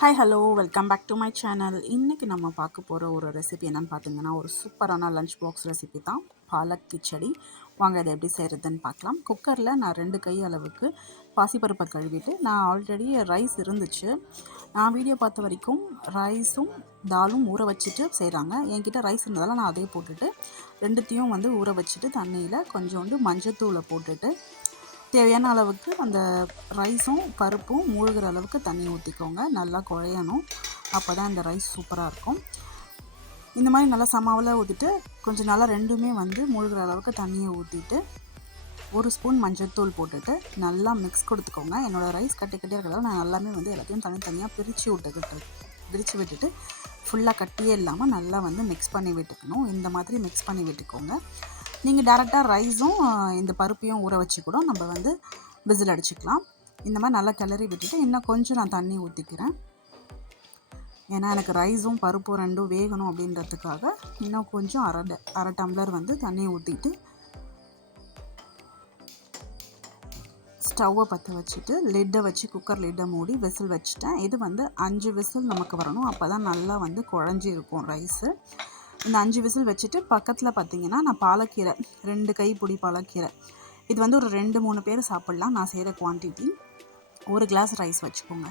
Hi hello welcome back to my channel. இன்றைக்கி நம்ம பார்க்க போகிற ஒரு ரெசிபி என்னென்னு பார்த்தீங்கன்னா, ஒரு சூப்பரான லஞ்ச் பாக்ஸ் ரெசிபி தான் பாலக் கிச்சடி. வாங்க இதை எப்படி செய்கிறதுன்னு பார்க்கலாம். குக்கரில் நான் 2 கை அளவுக்கு பாசிப்பருப்பை கழுவிட்டு, நான் ஆல்ரெடி ரைஸ் இருந்துச்சு. நான் வீடியோ பார்த்த வரைக்கும் ரைஸும் தாலும் ஊற வச்சுட்டு செய்கிறாங்க. என்கிட்ட ரைஸ் இருந்ததால் நான் அதே போட்டுட்டு 2த்தையும் ஊற வச்சுட்டு தண்ணியில் கொஞ்சோண்டு மஞ்சத்தூளை போட்டுட்டு தேவையான அளவுக்கு அந்த ரைஸும் பருப்பும் மூழ்கிற அளவுக்கு தண்ணி ஊற்றிக்கோங்க. நல்லா குழையணும், அப்போ தான் இந்த ரைஸ் சூப்பராக இருக்கும். இந்த மாதிரி நல்லா சமாவில் ஊற்றிட்டு கொஞ்சம் நல்லா ரெண்டுமே மூழ்கிற அளவுக்கு தண்ணியை ஊற்றிட்டு 1 ஸ்பூன் மஞ்சள்தூள் போட்டுட்டு நல்லா மிக்ஸ் கொடுத்துக்கோங்க. என்னோடய ரைஸ் கட்டி கட்டியாக இருக்கிறதால நான் எல்லாமே எல்லாத்தையும் தனித்தனியாக பிரித்து விட்டுட்டு ஃபுல்லாக கட்டியே இல்லாமல் நல்லா மிக்ஸ் பண்ணி விட்டுக்கணும். இந்த மாதிரி மிக்ஸ் பண்ணி விட்டுக்கோங்க. நீங்கள் டேரெக்டாக ரைஸும் இந்த பருப்பையும் ஊற வச்சு கூட நம்ம விசில் அடிச்சுக்கலாம். இந்த மாதிரி நல்லா கிளறி விட்டுட்டு இன்னும் கொஞ்சம் நான் தண்ணி ஊற்றிக்கிறேன். ஏன்னா எனக்கு ரைஸும் பருப்பும் ரெண்டும் வேகணும் அப்படின்றதுக்காக இன்னும் கொஞ்சம் அரை டம்ளர் தண்ணி ஊற்றிட்டு ஸ்டவ்வை பற்ற வச்சுட்டு லிட்டை வச்சு குக்கர் லிட்டை மூடி விசில் வச்சுட்டேன். இது 5 விசில் நமக்கு வரணும். அப்போ தான் நல்லா குழஞ்சி இருக்கும் ரைஸு. இந்த 5 விசில் வச்சுட்டு பக்கத்தில் பார்த்திங்கன்னா நான் பாலக்கீரை 2 கைப்பிடி பாலக்கீரை, இது ஒரு 2-3 பேர் சாப்பிட்லாம். நான் செய்கிற குவான்டிட்டி 1 கிளாஸ் ரைஸ் வச்சுக்கோங்க.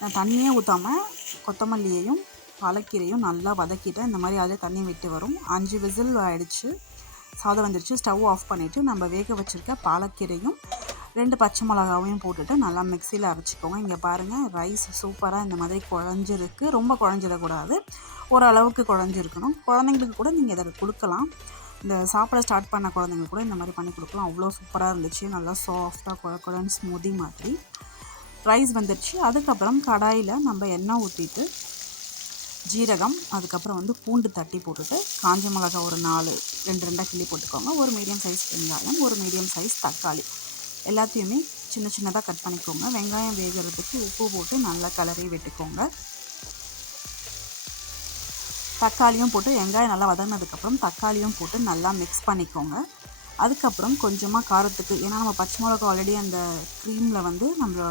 நான் தண்ணியே ஊற்றாமல் கொத்தமல்லியையும் பாலக்கீரையும் நல்லா வதக்கிட்டேன். இந்த மாதிரி அதில் தண்ணி விட்டு வரும். 5 விசில் ஆகிடுச்சு, சாதம் வந்துடுச்சு. ஸ்டவ் ஆஃப் பண்ணிவிட்டு நம்ம வேக வச்சுருக்க பாலக்கீரையும் 2 பச்சை மிளகாவையும் போட்டுட்டு நல்லா மிக்சியில் அரைச்சிக்கோங்க. இங்கே பாருங்கள், ரைஸ் சூப்பராக இந்த மாதிரி குழஞ்சிருக்கு. ரொம்ப குழஞ்சிடக்கூடாது, ஓரளவுக்கு குழஞ்சிருக்கணும். குழந்தைங்களுக்கு கூட நீங்கள் இதை கொடுக்கலாம். இந்த சாப்பிட ஸ்டார்ட் பண்ண குழந்தைங்களுக்கு கூட இந்த மாதிரி பண்ணி கொடுக்கலாம். அவ்வளோ சூப்பராக இருந்துச்சு. நல்லா சாஃப்டாக குழன்னு ஸ்மூதி மாதிரி ரைஸ் வந்துடுச்சு. அதுக்கப்புறம் கடாயில் நம்ம எண்ணெய் ஊற்றிட்டு ஜீரகம், அதுக்கப்புறம் பூண்டு தட்டி போட்டுட்டு காஞ்ச மிளகாய் ஒரு 2 கிள்ளி போட்டுக்கோங்க. ஒரு மீடியம் சைஸ் வெங்காயம், ஒரு மீடியம் சைஸ் தக்காளி எல்லாத்தையுமே சின்ன சின்னதாக கட் பண்ணிக்கோங்க. வெங்காயம் வேகிறதுக்கு உப்பு போட்டு நல்லா கிளறி விட்டுக்கோங்க. தக்காளியும் போட்டு வெங்காயம் நல்லா வதங்கினதுக்கப்புறம் தக்காளியும் போட்டு நல்லா மிக்ஸ் பண்ணிக்கோங்க. அதுக்கப்புறம் கொஞ்சமாக காரத்துக்கு, ஏன்னா நம்ம பச்சை மிளகா ஆல்ரெடி அந்த க்ரீமில் நம்ம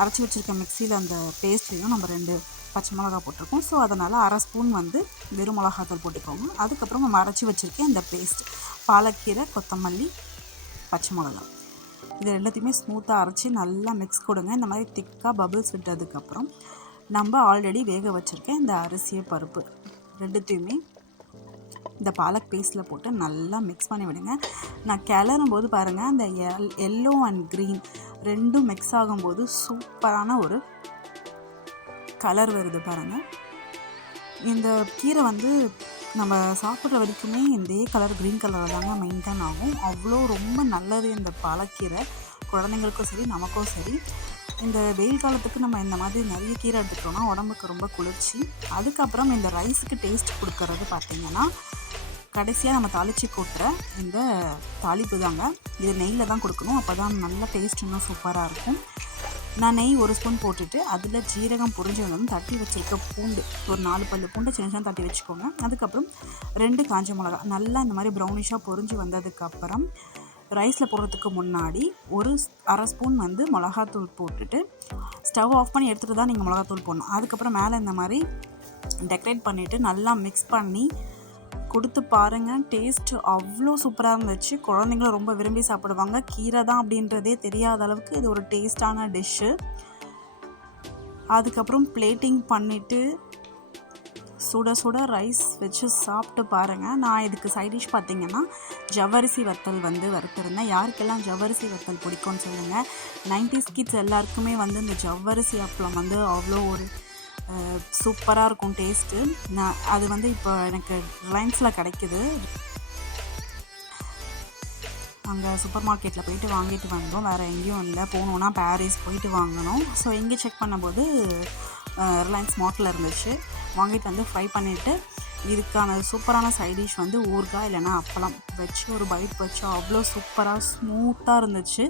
அரைச்சி வச்சுருக்க மிக்சியில் அந்த பேஸ்ட்லேயும் நம்ம 2 பச்சை மிளகா போட்டிருக்கோம். ஸோ அதனால் அரை ஸ்பூன் வெறும் மிளகாத்தூள் போட்டுக்கோங்க. அதுக்கப்புறம் நம்ம அரைச்சி வச்சுருக்கேன் இந்த பேஸ்ட், பாலக்கீரை, கொத்தமல்லி, பச்சை மிளகா, இது எல்லாத்தையுமே ஸ்மூத்தாக அரைச்சி நல்லா மிக்ஸ் கொடுங்க. இந்த மாதிரி திக்காக பபிள்ஸ் விட்டதுக்கப்புறம் நம்ம ஆல்ரெடி வேக வச்சுருக்கேன் இந்த அரிசியை பருப்பு 2த்தையுமே இந்த பாலக் பேஸ்ட்டில் போட்டு நல்லா மிக்ஸ் பண்ணி விடுங்க. நான் கிளறும் போது பாருங்கள், அந்த எல்லோ அண்ட் க்ரீன் ரெண்டும் மிக்ஸ் ஆகும்போது சூப்பரான ஒரு கலர் வருது பாருங்கள். இந்த கீரை நம்ம சாப்பிட்ற வரைக்குமே இதே கலர் க்ரீன் கலரில் தாங்க மெயின்டைன் ஆகும். அவ்வளோ ரொம்ப நல்லது இந்த பாலக்கீரை, குழந்தைங்களுக்கும் சரி நமக்கும் சரி. இந்த வெயில் காலத்துக்கு நம்ம இந்த மாதிரி நிறைய கீரை எடுத்துக்கிட்டோம்னா உடம்புக்கு ரொம்ப குளிர்ச்சி. அதுக்கப்புறம் இந்த ரைஸுக்கு டேஸ்ட் கொடுக்கறது பார்த்திங்கன்னா, கடைசியாக நம்ம தாளித்து கொட்டுற இந்த தாளிப்பு தாங்க. இது நெய்யில் தான் கொடுக்கணும், அப்போ தான் நல்ல டேஸ்ட் இன்னும் சூப்பராக இருக்கும். நான் நெய் 1 ஸ்பூன் போட்டுட்டு அதில் ஜீரகம் பொரிஞ்சு தட்டி வச்சுருக்க பூண்டு ஒரு 4 பல்லு பூண்டு சின்ன சின்ன தட்டி வச்சுக்கோங்க. அதுக்கப்புறம் 2 காஞ்ச மிளகா நல்லா இந்த மாதிரி ப்ரௌனிஷாக பொரிஞ்சு வந்ததுக்கப்புறம் ரைஸில் போடுறதுக்கு முன்னாடி ஒரு அரை ஸ்பூன் மிளகாத்தூள் போட்டுட்டு ஸ்டவ் ஆஃப் பண்ணி எடுத்துகிட்டு தான் நீங்கள் மிளகாத்தூள் போடணும். அதுக்கப்புறம் மேலே இந்த மாதிரி டெக்கரேட் பண்ணிவிட்டு நல்லா மிக்ஸ் பண்ணி கொடுத்து பாருங்கள். டேஸ்ட்டு அவ்வளோ சூப்பராக இருந்துச்சு. குழந்தைங்களும் ரொம்ப விரும்பி சாப்பிடுவாங்க. கீரை தான் அப்படின்றதே தெரியாத அளவுக்கு இது ஒரு டேஸ்டான டிஷ்ஷு. அதுக்கப்புறம் பிளேட்டிங் பண்ணிவிட்டு சுட சுட ரைஸ் வச்சு சாப்பிட்டு பாருங்கள். நான் இதுக்கு சைடிஷ் பார்த்திங்கன்னா ஜவ்வரிசி வத்தல் வறுத்துருந்தேன். யாருக்கெல்லாம் ஜவ்வரிசி வத்தல் பிடிக்கும்னு சொல்லுங்கள். 90s கிட்ஸ் எல்லாருக்குமே இந்த ஜவ்வரிசி அப்பளம் அவ்வளோ ஒரு சூப்பராக இருக்கும் டேஸ்ட்டு. நான் அது இப்போ எனக்கு ரிலையன்ஸில் கிடைக்கிது. அங்கே சூப்பர் மார்க்கெட்டில் போயிட்டு வாங்கிட்டு வந்தோம். வேறு எங்கேயும் இல்லை, போகணுன்னா பாரிஸ் போயிட்டு வாங்கணும். ஸோ இங்கே செக் பண்ணும்போது ரிலையன்ஸ் மார்ட்டில் இருந்துச்சு. வாங்கிட்டு ஃப்ரை பண்ணிவிட்டு இதுக்கான சூப்பரான சைடிஷ் ஊறுகாய் இல்லைனா அப்பளம் வச்சு ஒரு பைட் வச்சு அவ்வளோ சூப்பராக ஸ்மூத்தாக இருந்துச்சு.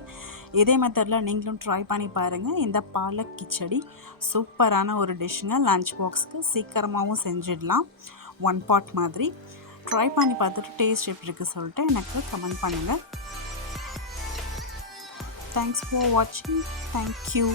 இதே மெத்தடில் நீங்களும் ட்ரை பண்ணி பாருங்கள். இந்த பாலக் கிச்சடி சூப்பரான ஒரு டிஷ்ஷுங்க. லன்ச் பாக்ஸ்க்கு சீக்கிரமாகவும் செஞ்சிடலாம். 1 பாட் மாதிரி ட்ரை பண்ணி பார்த்துட்டு டேஸ்ட் எப்படி இருக்குது சொல்லிட்டு எனக்கு கமெண்ட் பண்ணுங்கள். தேங்க்ஸ் ஃபார் வாட்சிங். தேங்க்யூ.